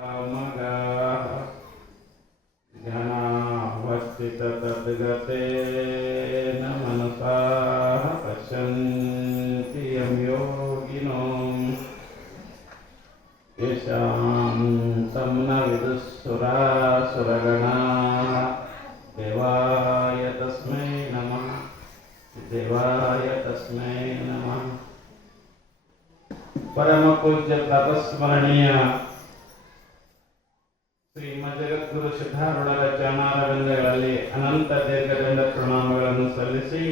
ಮಗ ಜ್ಞಾನಾವಸ್ಥಿತ ತದ್ಗತೆ ನ ಮನಸಾ ಪಶ್ಯಂತಿ ಯಂ ಯೋಗಿನೋ ಯಶಾಂ ತಂ ನ ವಿದುಃಸುರಾಸುರಗಣಾಃ ದೇವಾಯ ತಸ್ಮೈ ನಮಃ ದೇವಾಯ ತಸ್ಮೈ ನಮಃ. ಪರಮ ಪೂಜ್ಯ ತಪಸ್ಮರಣೀಯ ಶ್ರೀಮದ್ ಜಗದ್ಗುರು ಸಿದ್ಧಾರೂಢರ ಚರಣಾರವಿಂದಗಳಲ್ಲಿ ಅನಂತ ದೀರ್ಘದಿಂದ ಪ್ರಣಾಮಗಳನ್ನು ಸಲ್ಲಿಸಿ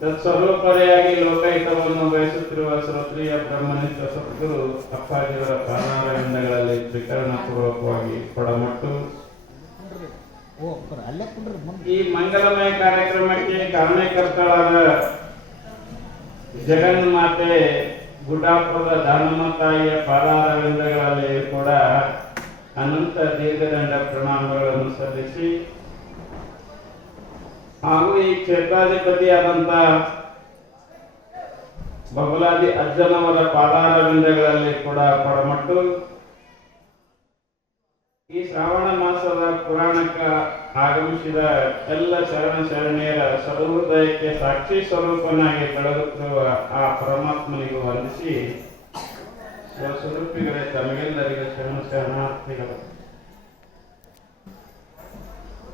ತತ್ಸ್ವರೂಪರೆಯಾಗಿ ಲೋಕಹಿತವನ್ನು ಬಯಸುತ್ತಿರುವ ಶ್ರೋತ್ರಿಯ ಬ್ರಹ್ಮನಿಷ್ಠ ಸದ್ಗುರು ಅಪ್ಪಾಜಿಯವರ ಪ್ರಾಣಾರವಿಂದಗಳಲ್ಲಿ ತ್ರಿಕರಣ ಪೂರ್ವಕವಾಗಿ ಕೊಡಮಟ್ಟು ಈ ಮಂಗಲಮಯ ಕಾರ್ಯಕ್ರಮಕ್ಕೆ ಕಾರಣಕರ್ತಳಾದ ಜಗನ್ಮಾತೆ ಗುಡ್ಡಾಪುರದ ದಾನಮ್ಮ ತಾಯಿಯ ಪಾದಾರವಿಂದಗಳಲ್ಲಿ ಕೂಡ ಅನಂತ ದೀರ್ಘದಂಡ ಪ್ರಣಾಮಗಳನ್ನು ಸಲ್ಲಿಸಿ ಹಾಗೂ ಈ ಕ್ಷೇತ್ರಾಧಿಪತಿಯಾದಂಥ ಬಗುಲಾದಿ ಅಜ್ಜನವರ ಪಾದಾರವಿಂದಗಳಲ್ಲಿ ಕೂಡ ಕೊಡಮಟ್ಟು ಈ ಶ್ರಾವಣ ಮಾಸದ ಪುರಾಣಕ್ಕ ಆಗಮಿಸಿದ ಎಲ್ಲ ಶರಣ ಶರಣೆಯರ ಸರ್ವಹೃದಯಕ್ಕೆ ಸಾಕ್ಷಿ ಸ್ವರೂಪನಾಗಿ ಬೆಳಗುತ್ತಿರುವ ಆ ಪರಮಾತ್ಮನಿಗೂ ವಂದಿಸಿ ಸ್ವಸ್ವರೂಪಿಗಳೇ ತಮಗೆಲ್ಲರಿಗೂ ಶರಣ ಶರಣಾರ್ಥಿಗಳು.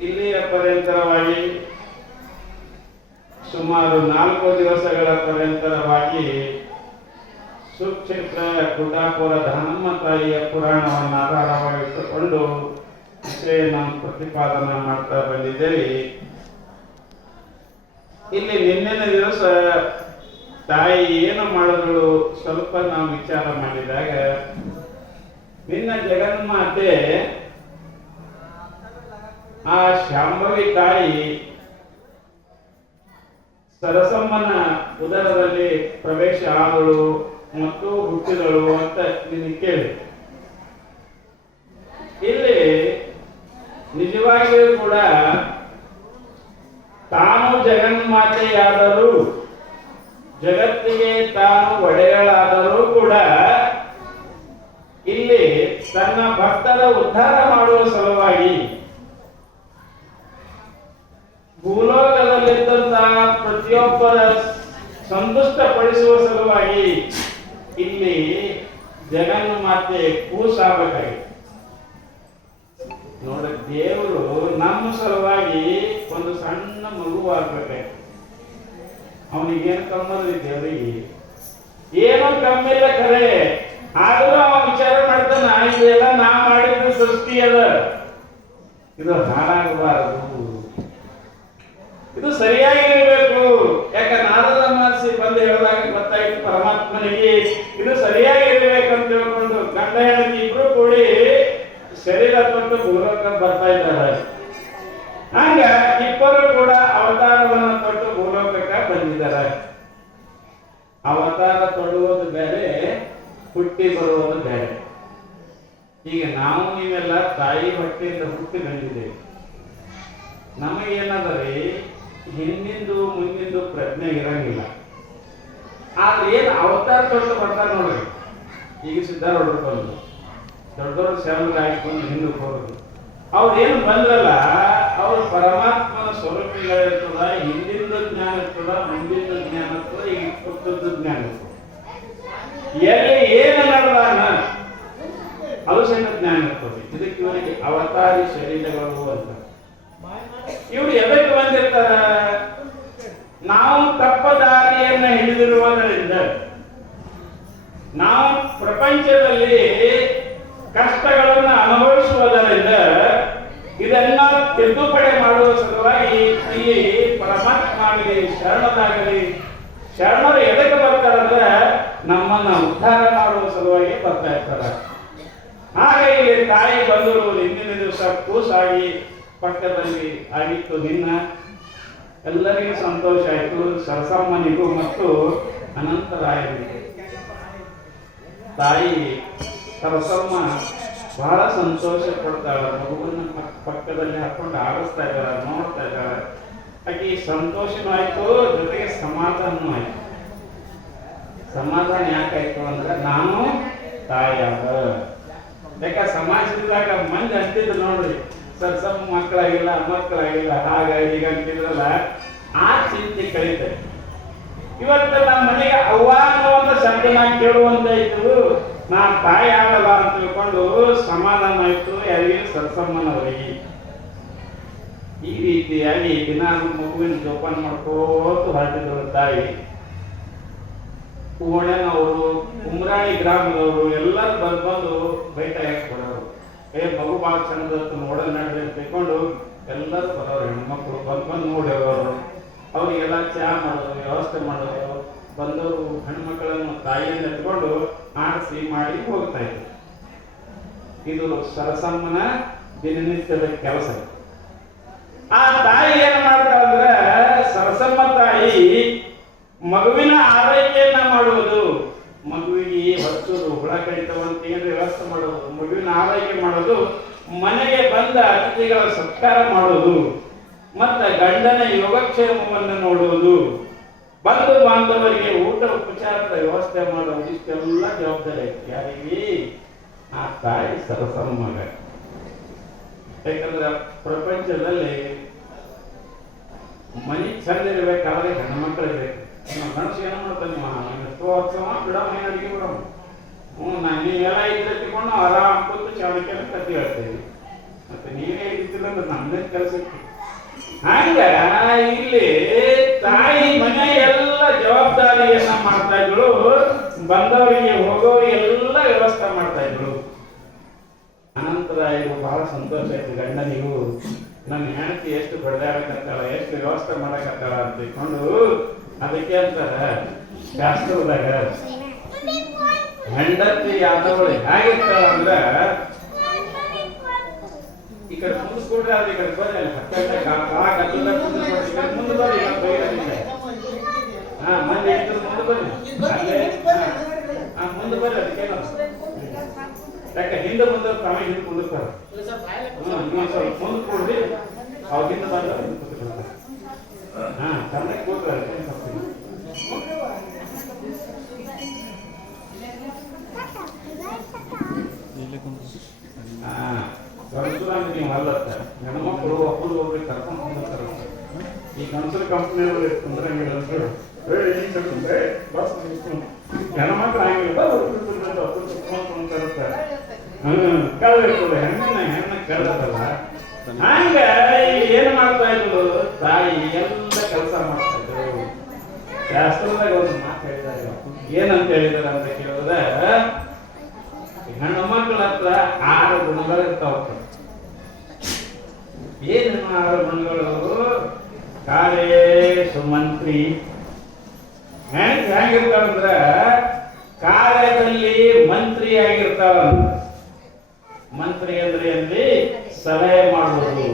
ಇಲ್ಲಿಯ ಪರ್ಯಂತರವಾಗಿ ಸುಮಾರು 4 ದಿವಸಗಳ ಪರ್ಯಂತರವಾಗಿ ಸುಕ್ಷೇತ್ರ ಗುಡ್ಡಾಪುರ ದಾನಮ್ಮ ತಾಯಿಯ ಪುರಾಣವನ್ನು ಆಧಾರವಾಗಿಟ್ಟುಕೊಂಡು ವಿಷಯ ನಾವು ಪ್ರತಿಪಾದನೆ ಮಾಡ್ತಾ ಬಂದಿದ್ದೇವೆ. ಇಲ್ಲಿ ನಿನ್ನೆನ ದಿವಸ ತಾಯಿ ಏನು ಮಾಡಿದಳು ಸ್ವಲ್ಪ ನಾವು ವಿಚಾರ ಮಾಡಿದಾಗ, ನಿನ್ನ ಜಗನ್ಮಾತೆ ಆ ಶಾಂಭವಿ ತಾಯಿ ಸರಸಮ್ಮನ ಉದರದಲ್ಲಿ ಪ್ರವೇಶ ಆದಳು ಮತ್ತು ಹುಟ್ಟಿದಳು ಅಂತ ನಿನಗೆ ಕೇಳಿ. ಇಲ್ಲಿ ನಿಜವಾಗಿಯೂ ಕೂಡ ತಾನು ಜಗನ್ಮಾತೆಯಾದರೂ ಜಗತ್ತಿಗೆ ತಾನು ಒಡೆಯಳಾದರೂ ಕೂಡ ಇಲ್ಲಿ ತನ್ನ ಭಕ್ತರ ಉದ್ಧಾರ ಮಾಡುವ ಸಲುವಾಗಿ ಭೂಲೋಕದಲ್ಲಿದ್ದಂತಹ ಪ್ರತಿಯೊಬ್ಬರ ಸಂತುಷ್ಟಪಡಿಸುವ ಸಲುವಾಗಿ ಇಲ್ಲಿ ಜಗನ್ಮಾತೆ ಕೂಸಾಗಬೇಕಾಗಿದೆ. ನೋಡ, ದೇವರು ನಮ್ಮ ಸಲುವಾಗಿ ಒಂದು ಸಣ್ಣ ಮಗುವಾಗಬೇಕಾಯ್ತು. ಅವನಿಗೇನು ಕಮ್ಮಲ್ಲಿ ದೇವರಿಗೆ ಏನೋ ಕಮ್ಮಿಲ್ಲ ಖರೆ, ಆದರೂ ಅವ ವಿಚಾರ ಮಾಡ್ತಾನ ಇದೆಲ್ಲ ನಾ ಮಾಡಿದ ಸೃಷ್ಟಿ ಅದ, ಇದು ಹಾಳಾಗಬಾರದು, ಇದು ಸರಿಯಾಗಿರಬೇಕು. ಯಾಕ ನಾರದ ಮಹರ್ಷಿ ಬಂದು ಹೇಳಿದಾಗ ಗೊತ್ತಾಯ್ತು ಪರಮಾತ್ಮನಿಗೆ ಇದು ಸರಿಯಾಗಿರ್ಬೇಕಂತ ತಿಳ್ಕೊಂಡು ಗಂಡ ಹೆಂಡತಿ ಇಬ್ರು ಕೂಡಿ ಶರೀರ ತೊಟ್ಟು ಭೂಲೋಕ ಬರ್ತಾ ಇದ್ದಾರೆ. ಹಂಗ ಇಬ್ಬರು ಕೂಡ ಅವತಾರವನ್ನು ತೊಟ್ಟು ಭೂಲೋಕಕ್ಕೆ ಬಂದಿದ್ದಾರೆ. ಅವತಾರ ತೊಡುವುದು ಬೇರೆ, ಹುಟ್ಟಿ ಬರುವುದು ಬೇರೆ. ಈಗ ನಾವು ನೀವೆಲ್ಲ ತಾಯಿ ಹೊಟ್ಟೆಯಿಂದ ಹುಟ್ಟಿ ಬಂದಿದ್ದೇವೆ. ನಮಗೇನದರಿ ಹಿಂದಿಂದು ಮುಂದಿಂದು ಪ್ರಜ್ಞೆ ಇರಂಗಿಲ್ಲ. ಆದ್ರೆ ಏನು ಅವತಾರ ತೊಟ್ಟು ಬರ್ತಾರೆ ನೋಡ್ರಿ. ಈಗ ಸಿದ್ಧಾರೂಢರು ಬಂದು ದೊಡ್ಡದವ್ರು ಸೇವಕ ಹಾಕಿಕೊಂಡು ಹಿಂದಕ್ಕೆ ಹೋಗೋದು. ಅವ್ರು ಏನು ಬಂದ್ರಲ್ಲ, ಅವ್ರು ಪರಮಾತ್ಮನ ಸ್ವರೂಪಿಗಳಿರ್ತದ, ಹಿಂದಿಂದ ಜ್ಞಾನ ಇರ್ತದ, ಮುಂದಿನ ಜ್ಞಾನ ಇರ್ತದ, ಈಗ ಕೊಟ್ಟದ್ದು ಜ್ಞಾನ ಇರ್ತದ. ಎಲ್ಲಿ ಏನು ನಡೆದಾನ ಅದು ಸಹಿತ ಜ್ಞಾನ ಇರ್ತದೆ. ಇದಕ್ಕೆ ಇವರಿಗೆ ಅವತಾರಿ ಶರೀರಗಳು ಅಂತ. ಇವರು ಎದಕ್ಕೆ ಬಂದಿರ್ತಾರ? ನಾವು ತಪ್ಪ ದಾರಿಯನ್ನ ಹಿಡಿದಿರುವುದರಿಂದ, ನಾವು ಪ್ರಪಂಚದಲ್ಲಿ ಕಷ್ಟಗಳನ್ನು ಅನುಭವಿಸುವುದರಿಂದ ಇದನ್ನ ತಿದ್ದುಪಡಿ ಮಾಡುವ ಸಲುವಾಗಿ ಇಲ್ಲಿ ಪರಮಾತ್ಮ ಆಗಲಿ ಶರಣರಾಗಲಿ, ಶರಣರು ಎದಕ್ಕೆ ಬರ್ತಾರಂದ್ರೆ ನಮ್ಮನ್ನ ಉದ್ಧಾರ ಮಾಡುವ ಸಲುವಾಗಿ ಬರ್ತಾ ಇರ್ತಾರೆ. ಹಾಗೆ ಇಲ್ಲಿ ತಾಯಿ ಬಂದರು. ಹಿಂದಿನ ದಿವಸ ಕೂಸಾಗಿ ಪಕ್ಕದಲ್ಲಿ ಆಗಿತ್ತು. ನಿನ್ನ ಎಲ್ಲರಿಗೂ ಸಂತೋಷ ಆಯಿತು, ಸರಸಮ್ಮನಿಗೂ ಮತ್ತು ಅನಂತರಾಯನಿಗೆ. ತಾಯಿ ಸರಸಮ್ಮ ಬಹಳ ಸಂತೋಷ ಪಡ್ತಾಳ. ಮಗುವನ್ನ ಪಕ್ಕದಲ್ಲಿ ಹಾಕೊಂಡು ಆಡಿಸ್ತಾ ಇದ್ದಾಳ, ನೋಡ್ತಾ ಇದ್ದಾಳ. ಆಕೆ ಸಂತೋಷನೂ ಆಯ್ತು, ಜೊತೆಗೆ ಸಮಾಧಾನನೂ ಆಯ್ತು. ಸಮಾಧಾನ ಯಾಕಾಯ್ತು ಅಂದ್ರೆ ನಾನು ತಾಯಿಯಾದ ಯಾಕ ಸಮಾಜದಾಗ ಮಂದಿ ಅಂತಿದ್ರು ನೋಡ್ರಿ, ಸಣ್ಣ ಮಕ್ಕಳಾಗಿಲ್ಲ ಹಾಗ ಈಗ ಅಂತಿದ್ರಲ್ಲ, ಆ ಚಿಂತೆ ಕಳೀತದೆ. ಇವತ್ತು ನಮ್ಮ ಮನೆಗೆ ಅವ್ವ ಅನ್ನೋ ಒಂದು ಶಬ್ದನ ಕೇಳುವಂತಾಯ್ತು, ನಾ ತಾಯಿ ಆಗಲ್ಲ ಅಂತ ತಿಳ್ಕೊಂಡು ಸಮಾಧಾನ ಆಯ್ತು ಯಾರಿಗೆ, ಸರಸಮ್ಮನವರಿಗೆ. ಈ ರೀತಿಯಾಗಿ ದಿನ ಮಗುವಿನ ಜೋಪಾನ ಮಾಡ್ಕೋತ ಹೊರಟಿದ್ರು ತಾಯಿ. ಓಣೆನವರು, ಕುಮ್ರಾಣಿ ಗ್ರಾಮದವರು ಎಲ್ಲರೂ ಬಂದು ಬೈಟ ಕೊಡೋರು. ಮಗು ಭಾಳ ಚಂದ ನೋಡೋದು ನಡ್ರಿ ಅಂತ ತಿಳ್ಕೊಂಡು ಎಲ್ಲರೂ ಬರೋರು. ಹೆಣ್ಮಕ್ಳು ಬಂದು ನೋಡಿ ಹೋಗೋರು. ಅವರಿಗೆಲ್ಲ ಚಹಾ ಮಾಡೋದು, ವ್ಯವಸ್ಥೆ ಮಾಡೋದು, ಬಂದವರು ಹೆಣ್ಮಕ್ಳನ್ನು ತಾಯಿಯನ್ನು ಎತ್ಕೊಂಡು ಆಡಿಸಿ ಮಾಡಿ ಹೋಗ್ತಾ ಇದ್ರು. ಇದು ಸರಸಮ್ಮನ ದಿನನಿತ್ಯದ ಕೆಲಸ. ಆ ತಾಯಿ ಏನ್ ಮಾಡ್ತಾಳಂದ್ರೆ, ಸರಸಮ್ಮ ತಾಯಿ ಮಗುವಿನ ಆರೈಕೆಯನ್ನ ಮಾಡುವುದು, ಮಗುವಿಗೆ ಹಚ್ಚೋದು, ಹುಳ ಕಡಿತವಂತ ಏನು ವ್ಯವಸ್ಥೆ ಮಾಡೋದು, ಮಗುವಿನ ಆರೈಕೆ ಮಾಡೋದು, ಮನೆಗೆ ಬಂದ ಅತಿಥಿಗಳ ಸತ್ಕಾರ ಮಾಡೋದು, ಮತ್ತ ಗಂಡನ ಯೋಗಕ್ಷೇಮವನ್ನು ನೋಡುವುದು, ಬಂಧು ಬಾಂಧವರಿಗೆ ಊಟ ಉಪಚಾರದ ವ್ಯವಸ್ಥೆ ಮಾಡೋದು, ಇಷ್ಟೆಲ್ಲ ಜವಾಬ್ದಾರಿ ಐತಿ ಯಾರಿಗೆ? ಆ ತಾಯಿ ಸರಸಮ್ಮಗ. ಯಾಕಂದ್ರೆ ಪ್ರಪಂಚದಲ್ಲಿ ಮನಿ ಚಂದ ಇರ್ಬೇಕಾದ್ರೆ ಹೆಣ್ಮಕ್ಳು ಇರ್ಬೇಕು. ಗಣಸ ಏನ ಮಾಡ್ತಾನೆ, ಎಷ್ಟೋ ವರ್ಷವ ಬಿಡ ಮನೆ ಅಡಿಗೆ ಬಿಡೋ, ನೀವೆಲ್ಲ ಇದ್ರೆ ತಿಳ್ಕೊಂಡು ಆರಾಮ್ ಕೂತು ಚಾಣಕ್ಯ ಕತ್ತಿ ಹೇಳ್ತೇವೆ. ಮತ್ತೆ ನೀವೇ ಇದ್ದಿಲ್ಲ ಅಂದ್ರೆ ನಮ್ದೇ ಕೆಲಸ ಇತ್ತು. ಹಂಗ ಇಲ್ಲಿ ತಾಯಿ ಮನೆ ಎಲ್ಲ ಜವಾಬ್ದಾರಿಯನ್ನ ಮಾಡ್ತಾ ಇದ್ರು, ಬಂದವರಿಗೆ ಹೋಗೋರಿಗೆಲ್ಲ ವ್ಯವಸ್ಥೆ ಮಾಡ್ತಾ ಇದ್ರು. ಅನಂತರ ಇದು ಬಹಳ ಸಂತೋಷ ಆಯ್ತು ಗಂಡನಿಗೂ, ನನ್ನ ಹೆಂಡತಿ ಎಷ್ಟು ಬಡದಾಡಕತ್ತಾಳ, ಎಷ್ಟು ವ್ಯವಸ್ಥೆ ಮಾಡಕತ್ತಾಳ ಅಂತ ತಿಳ್ಕೊಂಡು. ಅದಕ್ಕೆ ಅಂತಾರೆ ಶಾಸ್ತ್ರದಾಗ ಹೆಂಡತಿ ಆದವಳು ಹೇಗಿರ್ತಾಳ ಅಂದ್ರ, ಈ ಕಡೆ ಮುಂದಿಸ್ಕೊಡ್ರಿ, ಅದು ಈ ಕಡೆ ಬರ್ರಿ, ಮುಂದೆ ಬರ್ರಿ, ಮಂದಿ ಇರ್ತದೆ ಮುಂದೆ ಬರ್ರಿ, ಮುಂದೆ ಬರ್ರಿ. ಅದಕ್ಕೇನು ಯಾಕೆ ಹಿಂದೆ ಮುಂದೆ ತಾವೇ ಹಿಂದೆ ಕುಂದಿರ್ತಾರೆ, ನೀವು ಸ್ವಲ್ಪ ಮುಂದೆ ಕೊಡ್ರಿ, ಅವ್ರ ಹಿಂದೆ ಬಂದ ಕೂತ್ಕೊಳ್ತಾರೆ. ಚೆನ್ನಾಗಿ ಕೂತ್ರೆ ಗಣಸರು ಅಂದ್ರೆ ನೀವು ಅಲ್ಲತ್ತ, ಹೆಣ್ಮಕ್ಳು ಒಬ್ಬರು ಒಬ್ರಿಗೆ ಕರ್ಕೊಂಡು ಬಂದಿರ್ತಾರೆ. ಈ ಗಣಸರ ಕಂಪ್ನಿಯವರು ಇರ್ತಂದ್ರೆ ಹೆಣ್ಮಕ್ಳು ಆಗಿಲ್ಲ ಕಳೆದಿರ್ತದೆ, ಹೆಣ್ಣ ಕಳೆದಲ್ಲ. ಹಂಗ ಏನ್ ಮಾಡ್ತಾ ಇದ್ರು, ತಾಯಿ ಎಲ್ಲ ಕೆಲಸ ಮಾಡ್ತಾ ಇದ್ರು. ಶಾಸ್ತ್ರದಾಗ ಒಂದು ಮಾತು ಹೇಳಿದಾಗ ಏನಂತ ಹೇಳಿದಾರೆ ಅಂತ ಕೇಳಿದ್ರೆ, ಹೆಣ್ಣು ಮಕ್ಕಳ ಹತ್ರ 6 ಗುಣಗಳು ಇರ್ತಾವ. ಏನು 6 ಗುಣಗಳು? ಕಾಲೇ ಸುಮಂತ್ರಿ. ಹೆಂಗಿರ್ತಾವಂದ್ರ ಕಾರ್ಯದಲ್ಲಿ ಮಂತ್ರಿ ಆಗಿರ್ತಾವ. ಮಂತ್ರಿ ಅಂದ್ರೆ ಅಲ್ಲಿ ಸಲಹೆ ಮಾಡುವುದು.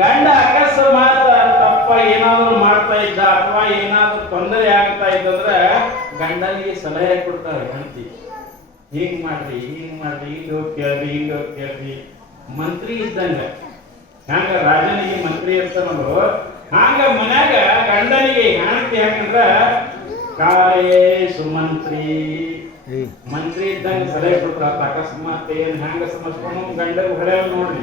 ಗಂಡ ಅಕಸ್ಮಾತ್ ತಪ್ಪ ಏನಾದ್ರು ಮಾಡ್ತಾ ಇದ್ದ ಅಥವಾ ಏನಾದ್ರು ತೊಂದರೆ ಆಗ್ತಾ ಇದ್ದಂದ್ರೆ ಗಂಡನಿಗೆ ಸಲಹೆ ಕೊಡ್ತಾರೆ ಹೆಂಡತಿ. ಹಿಂಗ್ ಮಾಡ್ರಿ, ಇಲ್ಲಿ ಹೋಗಿ ಕೇಳ್ರಿ. ಮಂತ್ರಿ ಇದ್ದಂಗ. ಹಂಗ ರಾಜನಿಗೆ ಮಂತ್ರಿ ಇರ್ತಾನೋ ಹಂಗ ಮನ್ಯಾಗ ಗಂಡನಿಗೆ ಹೆಂಡತಿ ಹೆಂಗಂದ್ರ ಕಾಲೇ ಸುಮಂತ್ರಿ. ಮಂತ್ರಿ ಇದ್ದಂಗ ಸಲಹೆ ಕೊಡ್ತಾರ. ಅಕಸ್ಮಾತ್ ಏನ್ ಹೆಂಗ ಸಮಸ್ಕೊಂಡು ಗಂಡಗ ಹೊಳೆಯಲ್ಲ ನೋಡ್ರಿ,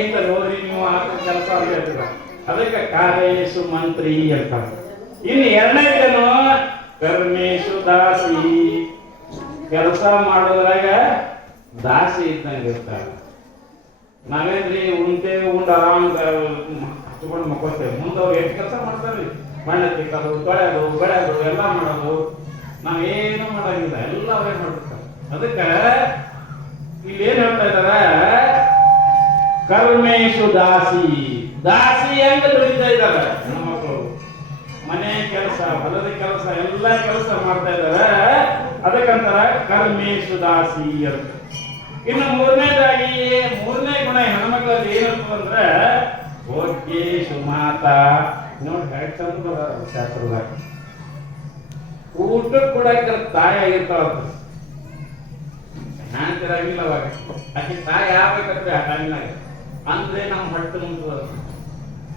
ಇಂತ ನೋಡ್ರಿ ನೀವು ಆತ ಕೆಲಸ ಅಂತ ಹೇಳ್ತೀರ. ಅದಕ್ಕೆ ಕಾಲೇಶು ಮಂತ್ರಿ ಅಂತ. ಇನ್ನು 2ನೇದೇನು ಕರ್ಮೇಶು ದಾಸಿ. ಕೆಲಸ ಮಾಡೋದ್ರಾಗ ದಾಸಿ ಇದ್ದಂಗೆ ಇರ್ತಾರೆ. ನಾವೇನ್ರಿ ಉಂಡು ಆರಾಮ್ ಹಚ್ಕೊಂಡು ಮಕ್ಕೋತೇವೆ. ಮುಂದವ್ರು ಎಷ್ಟು ಕೆಲಸ ಮಾಡ್ತಾರ್ರಿ, ಮಣ್ಣು ತಿಕ್ಕೋದು, ತೊಳೆಯೋದು, ಬೆಳೆಯೋದು ಎಲ್ಲ ಮಾಡೋದು. ನಾವೇನು ಮಾಡಂಗಿಲ್ಲ, ಎಲ್ಲ ಅವರೇ ಮಾಡ್ಬಿಡ್ತಾರೆ. ಅದಕ್ಕೆ ಇಲ್ಲಿ ಏನ್ ಹೇಳ್ತಾ ಇದಾರೆ, ಕರ್ಮೇಶು ದಾಸಿ. ದಾಸಿ ಹೆಂಗ ದುಡಿತಾ ಇದ್ದಾರೆ ಹೆಣ್ಮಕ್ಳು. ಮನೆ ಕೆಲಸ, ಹೊಲದ ಕೆಲಸ, ಎಲ್ಲ ಕೆಲಸ ಮಾಡ್ತಾ ಇದ್ದಾರೆ. ಅದಕ್ಕಂತಾರ ಕರ್ಮೇಶು ದಾಸಿ ಅಂತ. ಇನ್ನು 3ನೇ ಗುಣ ಹೆಣ್ಮಕ್ಳಲ್ಲಿ ಏನಂತ ಅಂದ್ರೆ ಭೋಗ್ಯೇಶು ಮಾತಾ. ನೋಡಿ ಹೇಗೆ ಚಂದ ಶಾಸ್ತ್ರದಾಗ ಊಟ ಕೊಡಕ್ಕೆ ತಾಯಿ ಆಗಿರ್ತಾವಂತ. ನಾನು ತಿರಾಗಿಲ್ಲ ಅವಾಗ. ಆಕೆ ತಾಯಿ ಆಗ್ಬೇಕಂದ್ರೆ ಆ ಟೈಮ್ನಾಗ ಅಂದ್ರೆ ನಮ್ಮ ಹೊಟ್ಟೆ ಮುಂದೆ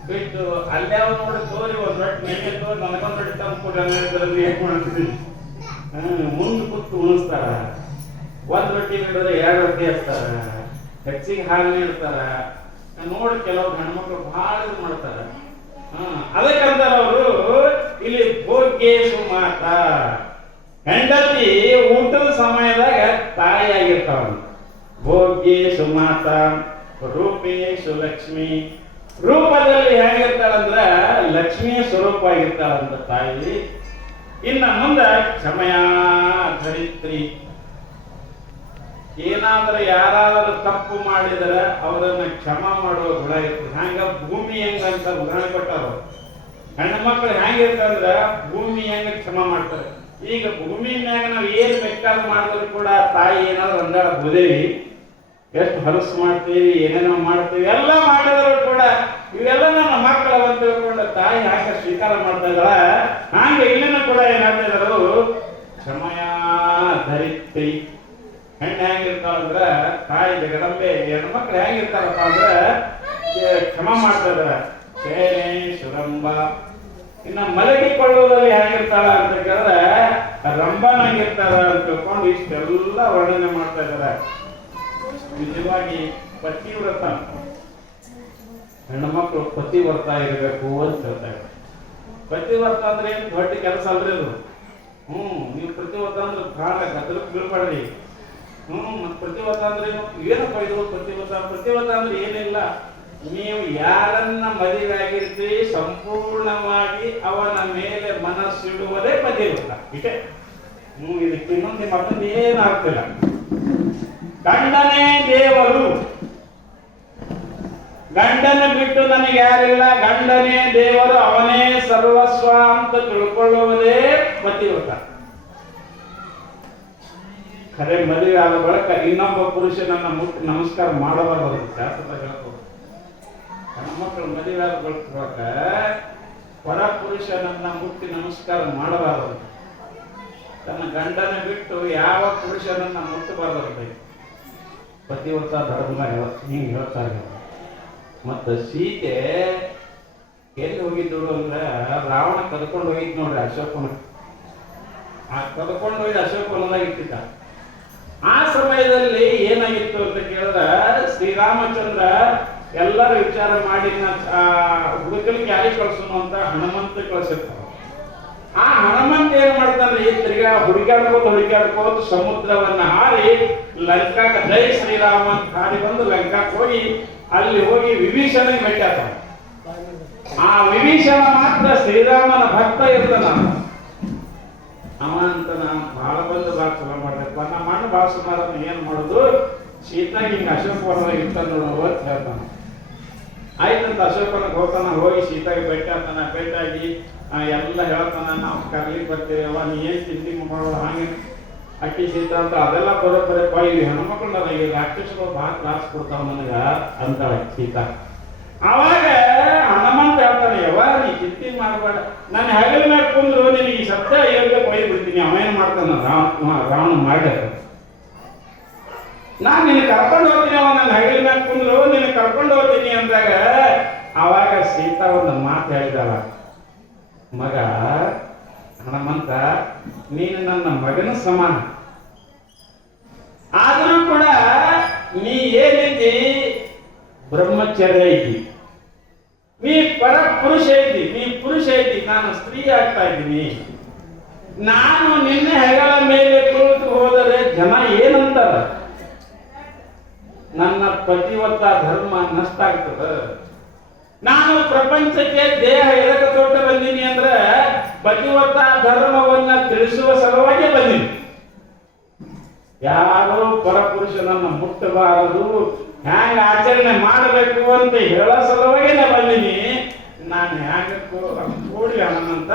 ಬಿಟ್ಟು ಅಲ್ಯಾವ ನೋಡಿ ತೋರಿ ಒಂದು ರೊಟ್ಟಿ ನೆನೆ ತೋರಿ ನನಗೊಂದು ರೊಟ್ಟಿ ತಂದು ಕೊಡ್ರಿ ಏನ್ ಮಾಡ್ತೀವಿ. ಮುಂದೆ ಕೂತು ಉಣಿಸ್ತಾರ. ಒಂದ್ ರೊಟ್ಟಿ ಬಿಡಿದ್ರೆ 2 ರೊಟ್ಟಿ ಹಚ್ತಾರ, ಹೆಚ್ಚಿಗೆ ಹಾಲು ನೀಡ್ತಾರ. ನೋಡಿ ಕೆಲವು ಹೆಣ್ಮಕ್ಳು ಬಹಳ ಇದು ಮಾಡ್ತಾರ. ಅದಕ್ಕಂತಾರ ಅವರು ಇಲ್ಲಿ ಭೋಗ್ಯೇಶು ಮಾತಾ, ಹೆಂಡತಿ ಊಟದ ಸಮಯದಾಗ ತಾಯಿಯಾಗಿರ್ತಾವ. ಭೋಗ್ಯೇಶು ಮಾತಾ ರೂಪೇಶು ಲಕ್ಷ್ಮಿ, ರೂಪದಲ್ಲಿ ಹೇಗಿರ್ತಾಳಂದ್ರ ಲಕ್ಷ್ಮಿಯ ಸ್ವರೂಪ ಆಗಿರ್ತಾಳಂತ ತಾಯಿ. ಇನ್ನ ಮುಂದ ಕ್ಷಮಯ ಧರಿತ್ರಿ, ಏನಾದ್ರೂ ಯಾರಾದ್ರೂ ತಪ್ಪು ಮಾಡಿದರೆ ಅವರನ್ನ ಕ್ಷಮ ಮಾಡುವ ಗುಣ ಇರ್ತದೆ. ಹಂಗ ಭೂಮಿ ಹೆಂಗಂತ ಉದಾಹರಣೆ ಕೊಟ್ಟಾರ. ಹೆಣ್ಮಕ್ಳು ಹೆಂಗಿರ್ತಂದ್ರ ಭೂಮಿ ಹೆಂಗ ಕ್ಷಮ ಮಾಡ್ತಾರೆ. ಈಗ ಭೂಮಿ ಮ್ಯಾಗ ನಾವು ಏನ್ ಬೇಕಾದ್ರೂ ಮಾಡಿದ್ರು ಕೂಡ ತಾಯಿ ಏನಾದ್ರು ಅಂದಾಳ ಭೂದೇವಿ ಎಷ್ಟು ಹೊಲಸು ಮಾಡ್ತೀವಿ, ಏನೇನೋ ಮಾಡ್ತೀವಿ, ಎಲ್ಲ ಮಾಡಿದ್ರು ಕೂಡ ಇವೆಲ್ಲ ನನ್ನ ಮಕ್ಕಳ ಅಂತ ತಿಳ್ಕೊಂಡು ತಾಯಿ ಹಾಕಿ ಸ್ವೀಕಾರ ಮಾಡ್ತಾ ಇದ್ದಾಳ. ಹಂಗೆ ಇಲ್ಲಿನ ಕೂಡ ಏನಾಗ್ತಾ ಇದ್ರು ಕ್ಷಮಯ ಧರಿತ್ರಿ. ಹೆಣ್ಣು ಹೆಂಗಿರ್ತಾಳಂದ್ರ ತಾಯಿ ಜಗದಂಬೆ, ಹೆಣ್ಮಕ್ಳು ಹೆಂಗಿರ್ತಾರಪ್ಪ ಅಂದ್ರೆ ಕ್ಷಮ ಮಾಡ್ತಾ ಇದಾರ. ಸೇನೆ ಸುರಂಬ. ಇನ್ನ ಮಲಗಿಕೊಳ್ಳುವುದಲ್ಲಿ ಹೇಗಿರ್ತಾಳ ಅಂತ ಕೇಳಿದ್ರೆ ರಂಭನಾಗಿರ್ತಾರ ಅಂತ ತಿಳ್ಕೊಂಡು ಇಷ್ಟೆಲ್ಲ ವರ್ಣನೆ ಮಾಡ್ತಾ ಇದಾರೆ. ನಿಜವಾಗಿ ಪತಿವ್ರತ, ಹೆಣ್ಮಕ್ಳು ಪತಿವ್ರತ ಇರಬೇಕು ಅಂತ ಹೇಳ್ತಾರೆ. ಪತಿವ್ರತ ಅಂದ್ರೆ ಏನು ದೊಡ್ಡ ಕೆಲಸ ಅಲ್ರಿ ಅದು. ನೀವು ಪ್ರತಿವ್ರತ ಅಂದ್ರೆ ಬಹಳ ಗದ್ದಲಕ್ಕೆ ಬೀಳ್ಬೇಡ್ರಿ. ಮತ್ ಪ್ರತಿವ್ರತ ಅಂದ್ರೆ ಏನಪ್ಪ ಇದು ಪ್ರತಿವ್ರತ? ಪ್ರತಿವ್ರತ ಅಂದ್ರೆ ಏನಿಲ್ಲ, ನೀವು ಯಾರನ್ನ ಮದುವೆ ಆಗಿರ್ತೀವಿ ಸಂಪೂರ್ಣವಾಗಿ ಅವನ ಮೇಲೆ ಮನಸ್ಸಿಡುವುದೇ ಪತಿವ್ರತ. ಇಷ್ಟೇ. ಇದಕ್ಕೆ ಇನ್ನೊಂದು ಮತ್ತೊಂದು ಏನಾಗ್ತಿಲ್ಲ. ಗಂಡನೇ ದೇವರು, ಗಂಡನ ಬಿಟ್ಟು ನನಗೆ ಯಾರಿಲ್ಲ, ಗಂಡನೇ ದೇವರು, ಅವನೇ ಸರ್ವಸ್ವ ಅಂತ ತಿಳ್ಕೊಳ್ಳುವುದೇ ಪತಿವ್ರತ. ಖರೆ ಮದುವೆ ಆದ ಬಳಿಕ ಇನ್ನೊಬ್ಬ ಪುರುಷನನ್ನ ಮುಟ್ಟಿ ನಮಸ್ಕಾರ ಮಾಡಬಾರದು. ಶಾಸ್ತ್ರದಾಗ ಹೇಳ್ಬೋದು. ಹೆಣ್ಮಕ್ಳು ಮದುವೆ ಆದ ಬಳಿಕ ಪರ ಪುರುಷನನ್ನ ಮುಟ್ಟಿ ನಮಸ್ಕಾರ ಮಾಡಬಾರದು. ತನ್ನ ಗಂಡನ ಬಿಟ್ಟು ಯಾವ ಪುರುಷನನ್ನ ಮುಟ್ಟಬಾರದು. ಪತಿವ್ರತ ಧರ್ಮ ಹಿಂಗೆ ಹೇಳ್ತಾರೆ. ಮತ್ತ ಸೀತೆ ಎಲ್ಲಿ ಹೋಗಿದ್ದಳು ಅಂದ್ರೆ ರಾವಣ ಕದ್ಕೊಂಡು ಹೋಗಿದ್ ನೋಡ್ರಿ ಅಶೋಕನ. ಆ ಕದ್ಕೊಂಡು ಹೋಗಿ ಅಶೋಕವನದಾಗ ಇಟ್ಟಿದ್ದ. ಆ ಸಮಯದಲ್ಲಿ ಏನಾಗಿತ್ತು ಅಂತ ಕೇಳಿದ ಶ್ರೀರಾಮಚಂದ್ರ ಎಲ್ಲರೂ ವಿಚಾರ ಮಾಡಿ ಹುಡುಕಲಿಕ್ಕೆ ಯಾರಿಗೆ ಕಳ್ಸೋನು ಅಂತ ಹನುಮಂತ ಕಳಿಸಿರ್ತಾರ. ಆ ಹನುಮಂತ ಏನ್ ಮಾಡ್ತಾನೆ, ತಿರ್ಗಾ ಹುಡುಕಾಡ್ಕೋತ ಸಮುದ್ರವನ್ನ ಹಾರಿ ಲಂಕಾಕ ಜೈ ಶ್ರೀರಾಮ ಅಂತ ಹಾರಿ ಬಂದು ಲಂಕಾಕ್ ಹೋಗಿ ಅಲ್ಲಿ ಹೋಗಿ ವಿಭೀಷಣಗೆ ಭೇಟಿ ಆಗ್ತಾನೆ. ಆ ವಿಭೀಷಣ ಮಾತ್ರ ಶ್ರೀರಾಮನ ಭಕ್ತ ಇರ್ತಾನ. ಅವ ಅಂತ ನಾನು ಬಹಳ ಬಂದು ಬಹಳ ಚಲೋ ಮಾಡ್ಬೇಕು, ನಮ್ಮ ಅಣ್ಣ ಬಹಳ ಸುಮಾರು ಏನ್ ಮಾಡುದು, ಸೀತಾ ಹಿಂಗ ಅಶೋಕವನದಾಗ ಇರ್ತಾನ ನೋಡುವ ಅಂತ ಹೇಳ್ತಾನ. ಆಯ್ತಂತ ಅಶೋಕನಿಗೆ ಹೋಗ್ತಾನ. ಹೋಗಿ ಸೀತಾಗೆ ಭೇಟಿ ಆಗ್ತಾನ. ಭೇಟಿಯಾಗಿ ಎಲ್ಲ ಹೇಳ್ತಾನ, ನಾವು ಕರ್ಲಿಕ್ಕೆ ಬರ್ತೀವಿ, ಅವ ನೀ ಏನ್ ಚಿಂತೆ ಮಾಡೋದು ಹಾಗೆ ಅಕ್ಕಿ ಸೀತಾ ಅಂತ ಅದೆಲ್ಲ ಬರೋಬ್ಬರಪ್ಪ. ಇಲ್ಲಿ ಹೆಣ್ಮಕ್ಳು ಈ ರಾಕ್ಷಸಗಳು ಬಹಳ ತ್ರಾಸ ಕೊಡ್ತಾವ ನನಗ ಅಂತ ಸೀತಾ. ಅವಾಗ ಹನುಮಂತ ಹೇಳ್ತಾನೆ, ಯಾವ ನೀ ಚಿಂತೆ ಮಾಡಬೇಡ, ನಾನು ಹೆಗಲ ಮೇಲೆ ಕುಂದ್ರು ನಿನಗೆ ಈ ಶಬ್ದ ಹೇಳ್ಬೇಕು ಒಯ್ದು ಬಿಡ್ತೀನಿ. ಅವೇನ್ ಮಾಡ್ತಾನ ರಾವಣ ಮಾಡ್ಯಾರ, ನಾನ್ ನಿನ್ನ ಕರ್ಕೊಂಡು ಹೋಗ್ತೀನಿ, ಅವ ನನ್ನ ಹೆಗಲ ಮೇಲೆ ಕುಂದ್ರು ನಿನ್ನ ಕರ್ಕೊಂಡು ಹೋಗ್ತೀನಿ ಅಂದಾಗ ಅವಾಗ ಸೀತಾ ಒಂದು ಮಾತು ಹೇಳಿದಾಳ, ಮಗ ಹನುಮಂತ ನೀನು ನನ್ನ ಮಗನ ಸಮಾನ, ಆದರೂ ಕೂಡ ನೀ ಏನೈತಿ ಬ್ರಹ್ಮಚರ್ಯ ಐತಿ, ನೀ ಪರ ಪುರುಷ ಐತಿ, ನೀ ಪುರುಷ ಐತಿ, ನಾನು ಸ್ತ್ರೀ ಆಗ್ತಾ ಇದ್ದೀನಿ. ನಾನು ನಿನ್ನೆ ಹೆಗಲ ಮೇಲೆ ಕುಳಿತು ಹೋದರೆ ಜನ ಏನಂತಾರ, ನನ್ನ ಪತಿವ್ರತ ಧರ್ಮ ನಷ್ಟ ಆಗ್ತದ. ನಾನು ಪ್ರಪಂಚಕ್ಕೆ ದೇಹ ಎದಕ್ಕೆ ತೊಟ್ಟ ಬಂದೀನಿ ಅಂದ್ರೆ ಪತಿವ್ರತ ಧರ್ಮವನ್ನ ತಿಳಿಸುವ ಸಲುವಾಗಿ ಬಂದೀನಿ. ಯಾರು ಪರಪುರುಷನನ್ನು ಮುಟ್ಟಬಾರದು, ಹ್ಯಾಂಗ ಆಚರಣೆ ಮಾಡಬೇಕು ಅಂತ ಹೇಳೋ ಸಲುವಾಗಿ ನಾ ಬಂದೀನಿ. ನಾನು ಹ್ಯಾಂಗ ಕೂಡಿ ಹಣನಂತ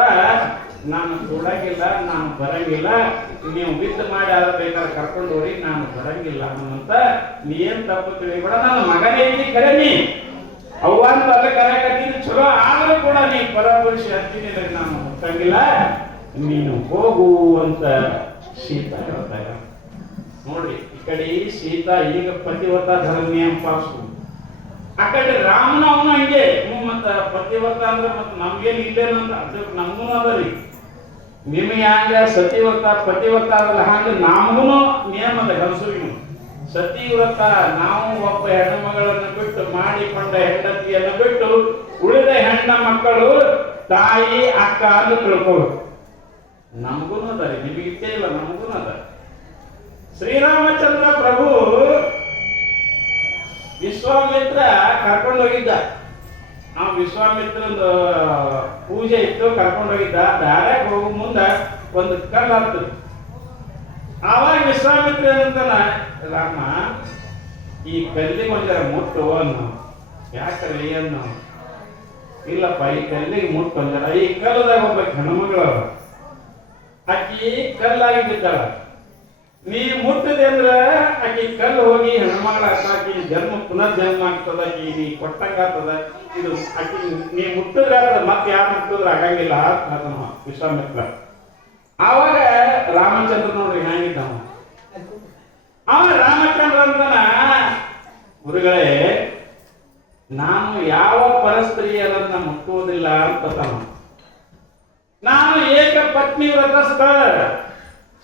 ನಾನು ಕೂಡಂಗಿಲ್ಲ, ನಾನು ಬರಂಗಿಲ್ಲ, ನೀವು ಬಿದ್ದು ಮಾಡಿ ಆದ್ರೆ ಬೇಕಾದ್ರೆ ಕರ್ಕೊಂಡು ಹೋಗಿ ನಾನು ಬರಂಗಿಲ್ಲ ಅನ್ನೋಂತ ನೀ ಏನ್ ತಪ್ಪು ತಿಳಿಬೇಡ. ನನ್ನ ಮಗನೇ ಐತಿ ಕರೆ, ನೀ ಅವ್ವ ಅಂತ ಅಲ್ಲ ಕರೆಕತ್ತೀನಿ ಚಲೋ, ಆದ್ರೂ ಕೂಡ ನೀ ಪರಪುರುಷ ಅಂತೀನಿ, ನಾನು ಮುಟ್ಟಂಗಿಲ್ಲ, ನೀನು ಹೋಗು ಅಂತ ಸೀತಾ ಹೇಳ್ತಾಗ. ನೋಡ್ರಿ, ಈ ಕಡೆ ಸೀತಾ ಈಗ ಪತಿವ್ರತ ಧರ್ಮ ಪಾಸು, ಆ ಕಡೆ ರಾಮನ ಅವನು ಹಂಗೆ. ಮತ್ತ ಪತಿವ್ರತ ಅಂದ್ರೆ ಮತ್ತ ನಮ್ಗೇನ್ ಇಲ್ಲೇನಂತ ಅದ್ರ ನಮಗೂ ಅದರಿ. ನಿಮಗೆ ಹಂಗ ಸತಿವ್ರತ ಪತಿವ್ರತ ಅದಲ್ಲ, ಹಂಗ ನಮಗೂ ನಿಯಮದ ಗಂಡಸರಿಗೂ. ಸತಿವ್ರತ ನಾವು ಒಬ್ಬ ಹೆಣ್ಣು ಮಗಳನ್ನು ಬಿಟ್ಟು ಮಾಡಿಕೊಂಡ ಹೆಂಡತಿಯನ್ನು ಬಿಟ್ಟು ಉಳಿದ ಹೆಣ್ಣ ಮಕ್ಕಳು ತಾಯಿ ಅಕ್ಕ ಅಂತ ತಿಳ್ಕೋಬೇಕು. ನಮಗೂ ಅದ, ನಿಮಗಿಷ್ಟೇ ಇಲ್ಲ, ನಮಗೂ ಅದ. ಶ್ರೀರಾಮಚಂದ್ರ ಪ್ರಭು ವಿಶ್ವಾಮಿತ್ರ ಕರ್ಕೊಂಡು ಹೋಗಿದ್ದ. ಆ ವಿಶ್ವಾಮಿತ್ರದ ಪೂಜೆ ಇತ್ತು, ಕರ್ಕೊಂಡು ಹೋಗಿದ್ದ. ದಾರ್ಯಾಗ ಹೋಗೋ ಮುಂದ ಒಂದು ಕಲ್ಲು ಹತ್ತು. ಆವಾಗ ವಿಶ್ವಾಮಿತ್ರ ಏನಂತಾನ, ರಾಮ ಈ ಕಲ್ಲಿಗೆ ಒಂದರ ಮುಟ್ಟು ಅನ್ನು. ಯಾಕಲ್ಲಿ ಅನ್ನು? ಇಲ್ಲಪ್ಪ, ಈ ಕಲ್ಲಿಗೆ ಮುಟ್ಟು ಅಂದಾರ. ಈ ಕಲ್ಲದಾಗ ಒಬ್ಬ ಹೆಣ್ಮಗಳು ಆಕಿ ಕಲ್ಲಾಗಿ ಬಿದ್ದಾಳ. ನೀ ಮುಟ್ಟದೆ ಅಂದ್ರ ಆಕಿ ಕಲ್ಲು ಹೋಗಿ ಹೆಣ್ಮಗಳ ಆಕಿ ಜನ್ಮ ಪುನರ್ಜನ್ಮ ಆಗ್ತದ, ಆಕಿ ನೀ ಕೊಟ್ಟಂಗ ಆಗ್ತದ. ಇದು ಆಕಿ ನೀ ಮುಟ್ಟಿದ್ರೆ ಮತ್ತೆ ಯಾರು ಮುಟ್ಟಿದ್ರೆ ಆಗಂಗಿಲ್ಲ ಅಂತ ವಿಶ್ವಾಮಿತ್ರ. ಆವಾಗ ರಾಮಚಂದ್ರ ನೋಡ್ರಿ ಹೆಂಗಿದ್ದಾವ. ಅವ ರಾಮಚಂದ್ರ ಅಂತನ, ಗುರುಗಳೇ ನಾನು ಯಾವ ಪರಸ್ತ್ರೀಯರನ್ನ ಮುಟ್ಟುವುದಿಲ್ಲ ಅಂತ. ನಾನು ಏಕ ಪತ್ನಿ ವ್ರತಸ್ಥ,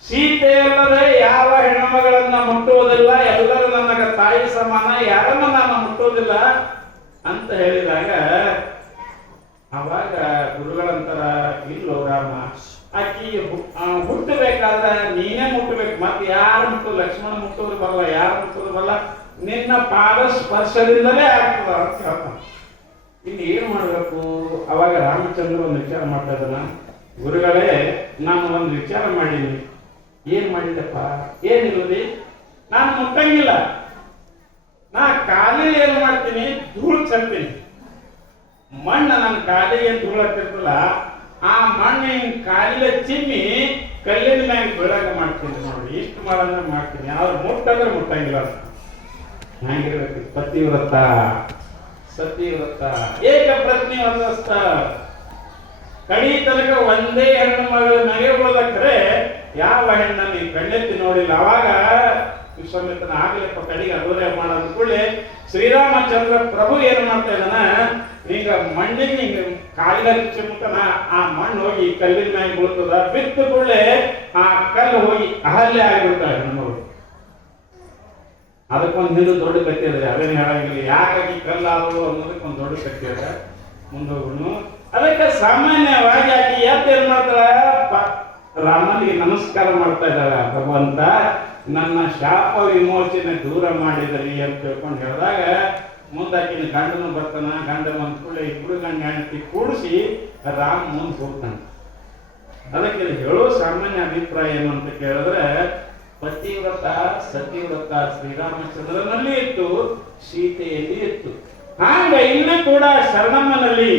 ಸೀತೆಯಲ್ಲದೆ ಯಾವ ಹೆಣ್ಣುಮಗಳನ್ನ ಮುಟ್ಟುವುದಿಲ್ಲ, ಎಲ್ಲರೂ ನನ್ನ ತಾಯಿ ಸಮಾನ, ಯಾರನ್ನ ನಾನು ಮುಟ್ಟುವುದಿಲ್ಲ ಅಂತ ಹೇಳಿದಾಗ ಅವಾಗ ಗುರುಗಳಂತರ, ಇಲ್ಲೋ ರಾಮ, ಆಕಿ ಹುಟ್ಟಬೇಕಾದ್ರೆ ನೀನೇ ಮುಟ್ಟಬೇಕು, ಮತ್ತೆ ಯಾರು ಮುಟ್ಟು, ಲಕ್ಷ್ಮಣ ಮುಟ್ಟೋದು ಬರಲ್ಲ, ಯಾರು ಮುಟ್ಟೋದು ಬರಲ್ಲ, ನಿನ್ನ ಪಾದ ಸ್ಪರ್ಶದಿಂದಲೇ ಆಗ್ತದ ಅಂತ ಹೇಳ್ತಾನೆ. ಇನ್ನು ಏನು ಮಾಡಬೇಕು? ಅವಾಗ ರಾಮಚಂದ್ರ ಒಂದು ವಿಚಾರ ಮಾಡ್ತಾ ಇದ್ದಾನ, ಗುರುಗಳೇ ನಾನು ಒಂದು ವಿಚಾರ ಮಾಡೀನಿ. ಏನ್ ಮಾಡಿದಪ್ಪ? ಏನಿಲ್ಲದಿ, ನಾನು ಮುಟ್ಟಂಗಿಲ್ಲ. ನಾ ಕಾಲಿಗೆ ಏನು ಮಾಡ್ತೀನಿ, ಧೂಳು ಚೆಲ್ತೀನಿ. ಮಣ್ಣು ನನ್ನ ಕಾಲಿಗೆ ಧೂಳು ಹತ್ತಿರ್ತಲ್ಲ, ಆ ಮಣ್ಣು ಕಾಲಿಗೆ ಚಿಮ್ಮಿ ಕಲ್ಲಿನ ಮ್ಯಾಗ ಬೀಳಾಗ ಮಾಡ್ತೀನಿ. ನೋಡಿ, ಇಷ್ಟು ಮಾಡೋಣ ಮಾಡ್ತೀನಿ. ಅವ್ರು ಮುಟ್ಟಂದ್ರೆ ಮುಟ್ಟಂಗಿಲ್ಲ. ಹೆಂಗಿರ್ಬೇಕು? ಪತಿವ್ರತ, ಸತಿವ್ರತ, ಏಕ ಪತ್ನಿ ವ್ರತಸ್ಥ. ಕಡಿ ತನಕ ಒಂದೇ ಹೆಣ್ಣು ಮಗಳ ನಗೆ ಉಳಿದಕ್ರೆ ಯಾವ ಹೆಣ್ಣನ್ನು ಈ ಕಣ್ಣೆತ್ತಿ ನೋಡಿಲ್ಲ. ಅವಾಗ ವಿಶ್ವಾಮಿತ್ರನ ಆಗ್ಲಿಪ್ಪ ಕಡಿಗೆ ಅಧೂರೆ ಮಾಡೋದ್ ಕೂಡಲೇ ಶ್ರೀರಾಮಚಂದ್ರ ಪ್ರಭು ಏನು ಮಾಡ್ತಾ ಇದ್ದಾನ, ಈಗ ಮಣ್ಣಿಗೆ ಹಿಂಗ ಕಾಲಿನ ಚಿಮ್ಮುತ್ತನ, ಆ ಮಣ್ಣು ಹೋಗಿ ಕಲ್ಲಿನ ಮ್ಯಾಗ ಬೀಳ್ತದ. ಬಿತ್ತು ಕೂಡಲೇ ಆ ಕಲ್ಲು ಹೋಗಿ ಅಹಲ್ಯ ಆಗಿಬಿಡ್ತಾಳೆ ಹೆಣ್ಮಗಳು. ಅದಕ್ಕೊಂದು ಹಿಂದೆ ದೊಡ್ಡ ಕಥೆ ಅದ, ಅದೇನು ಹೇಳಂಗಿಲ್ಲ. ಯಾಕಾಗಿ ಕಲ್ಲಾದವು ಅನ್ನೋದಕ್ಕೆ ಒಂದು ದೊಡ್ಡ ಕಥೆ ಅದ, ಮುಂದೋಗುನು. ಅದಕ್ಕೆ ಸಾಮಾನ್ಯವಾಗಿ ಆಕೆ ಎದ್ದು ಏನ್ ಮಾಡ್ತಾಳ, ರಾಮನಿಗೆ ನಮಸ್ಕಾರ ಮಾಡ್ತಾ ಇದ್ದಾಳ. ಭಗವಂತ ನನ್ನ ಶಾಪ ವಿಮೋಚನೆ ದೂರ ಮಾಡಿದರಿ ಅಂತ ತಿಳ್ಕೊಂಡು ಹೇಳಿದಾಗ ಮುಂದಾಕಿನ ಗಂಡನು ಬರ್ತಾನ. ಗಂಡ ಬಂದ ಕೂಡಲೇ ಇಬ್ರು ಗಂಡ ಹೆಂಡತಿ ಕೂಡಿಸಿ ರಾಮ ಮುಂದೆ ಹೋಗ್ತಾನೆ. ಅದಕ್ಕೆ ಹೇಳೋ ಸಾಮಾನ್ಯ ಅಭಿಪ್ರಾಯ ಏನು ಅಂತ ಕೇಳಿದ್ರೆ, ಪತಿವ್ರತ ಸತಿವ್ರತ ಶ್ರೀರಾಮಚಂದ್ರನಲ್ಲಿ ಇತ್ತು, ಸೀತೆಯಲ್ಲಿ ಇತ್ತು. ಹಾಗ ಇಲ್ಲಿ ಕೂಡ ಶರಣಮ್ಮನಲ್ಲಿ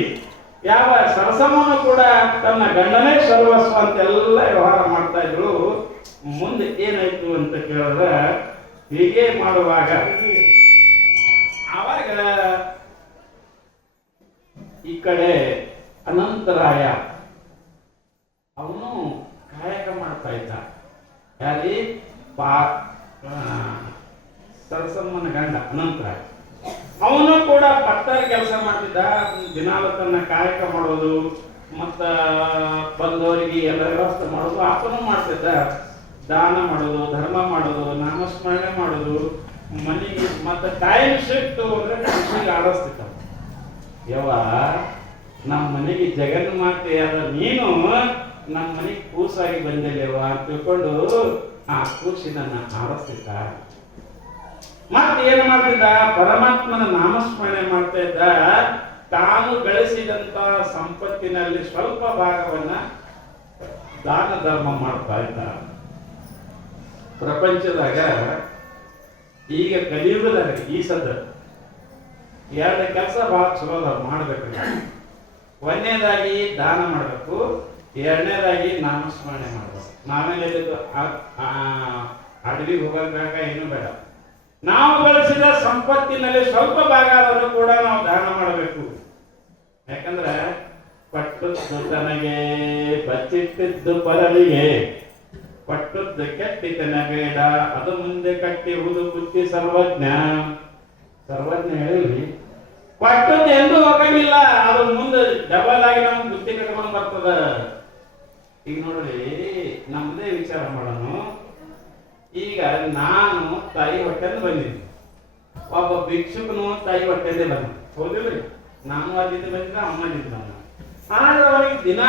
ಯಾವ ಸರಸಮ್ಮನು ಕೂಡ ತನ್ನ ಗಂಡನೇ ಸರ್ವಸ್ವ ಅಂತೆಲ್ಲ ವ್ಯವಹಾರ ಮಾಡ್ತಾ ಇದ್ರು. ಮುಂದೆ ಏನಾಯ್ತು ಅಂತ ಕೇಳಿದ್ರೆ, ಹೀಗೆ ಮಾಡುವಾಗ ಆವಾಗ ಈ ಕಡೆ ಅನಂತರಾಯ ಅವನು ಕಾಯಕ ಮಾಡ್ತಾ ಇದ್ದ. ಯಾರಿ? ಸರಸಮ್ಮನ ಗಂಡ ಅನಂತರಾಯ. ಅವನು ಕೂಡ ಪತ್ತರ ಕೆಲಸ ಮಾಡ್ತಿದ್ದ. ದಿನಾಲ ತನ್ನ ಕಾಯಕ ಮಾಡೋದು, ಮತ್ತ ಬಂದವರಿಗೆ ಎಲ್ಲ ವ್ಯವಸ್ಥೆ ಮಾಡೋದು ಆತನು ಮಾಡ್ತಿದ್ದ. ದಾನ ಮಾಡೋದು, ಧರ್ಮ ಮಾಡೋದು, ನಾಮಸ್ಮರಣೆ ಮಾಡೋದು, ಮನೆಗೆ ಮತ್ತೆ ಟೈಮ್ ಸಿಕ್ತು ಅಂದ್ರೆ ಖುಷಿಗೆ ಆಡಿಸ್ತಿದ್ದ. ಯವ್ವ, ನಮ್ಮ ಮನೆಗೆ ಜಗನ್ಮಾತೆಯಾದ ನೀನು ನಮ್ಮ ಮನೆಗೆ ಕೂಸಾಗಿ ಬಂದಿಲ್ಲವ ಅಂತ ತಿಳ್ಕೊಂಡು ಆ ಕೂಸಿನನ್ನ ಆಡಿಸ್ತಿದ್ದ. ಮತ್ತೆ ಏನು ಮಾಡ್ತಿದ್ದ? ಪರಮಾತ್ಮನ ನಾಮಸ್ಮರಣೆ ಮಾಡ್ತಾ ಇದ್ದ. ತಾನು ಗಳಿಸಿದಂತ ಸಂಪತ್ತಿನಲ್ಲಿ ಸ್ವಲ್ಪ ಭಾಗವನ್ನ ದಾನ ಧರ್ಮ ಮಾಡ್ತಾ ಇದ್ದ. ಪ್ರಪಂಚದಾಗ ಈಗ ಕಲಿಯುಗದಾಗ ಈ ಸದ ಎರಡು ಕೆಲಸ ಬಹಳ ಚಲೋ ಮಾಡ್ಬೇಕು. ಒಂದನೇದಾಗಿ ದಾನ ಮಾಡಬೇಕು, ಎರಡನೇದಾಗಿ ನಾಮಸ್ಮರಣೆ ಮಾಡಬೇಕು. ನಾವೇನು ಹೇಳಿದ್ದು, ಅಡವಿಗೆ ಹೋಗೋದು ಬೇಡ, ಏನು ಬೇಡ. ನಾವು ಗಳಿಸಿದ ಸಂಪತ್ತಿನಲ್ಲಿ ಸ್ವಲ್ಪ ಭಾಗ ಆದರೂ ಕೂಡ ನಾವು ದಾನ ಮಾಡಬೇಕು. ಯಾಕಂದ್ರೆ ಪಟ್ಟದ್ದು ತನಗೆ ಬಚ್ಚಿಟ್ಟಿದ್ದು ಪರಲಿಗೆ, ಪಟ್ಟದ್ದು ಕೆಟ್ಟಿತನ ಬೇಡ, ಅದು ಮುಂದೆ ಕಟ್ಟಿರುವುದು ಬುದ್ಧಿ ಸರ್ವಜ್ಞ. ಸರ್ವಜ್ಞ ಹೇಳಿದ್ರಿ, ಪಟ್ಟದ್ದು ಎಂದೂ ಹೋಗಂಗಿಲ್ಲ, ಅದು ಮುಂದೆ ಡಬಲ್ ಆಗಿ ನಮ್ಗೆ ಬುದ್ಧಿ ಕಟ್ಕೊಂಡು ಬರ್ತದ. ಈಗ ನೋಡ್ರಿ, ನಮ್ದೇ ವಿಚಾರ ಮಾಡೋಣ. ಈಗ ನಾನು ತಾಯಿ ಹೊಟ್ಟೆಯಿಂದ ಬಂದಿದ್ದೀನಿ, ಒಬ್ಬ ಭಿಕ್ಷುಕನು ತಾಯಿ ಹೊಟ್ಟೆಯಿಂದ ಬಂದ, ಹೌದಿಲ್ರಿ? ನಮ್ಮ ಅಜ್ಜಿಂದ ಬಂದಿದ್ದ, ಅಮ್ಮ ಅಜ್ಜಿಂದ ಬಂದ. ಆದ್ರೆ ಅವನಿಗೆ ದಿನ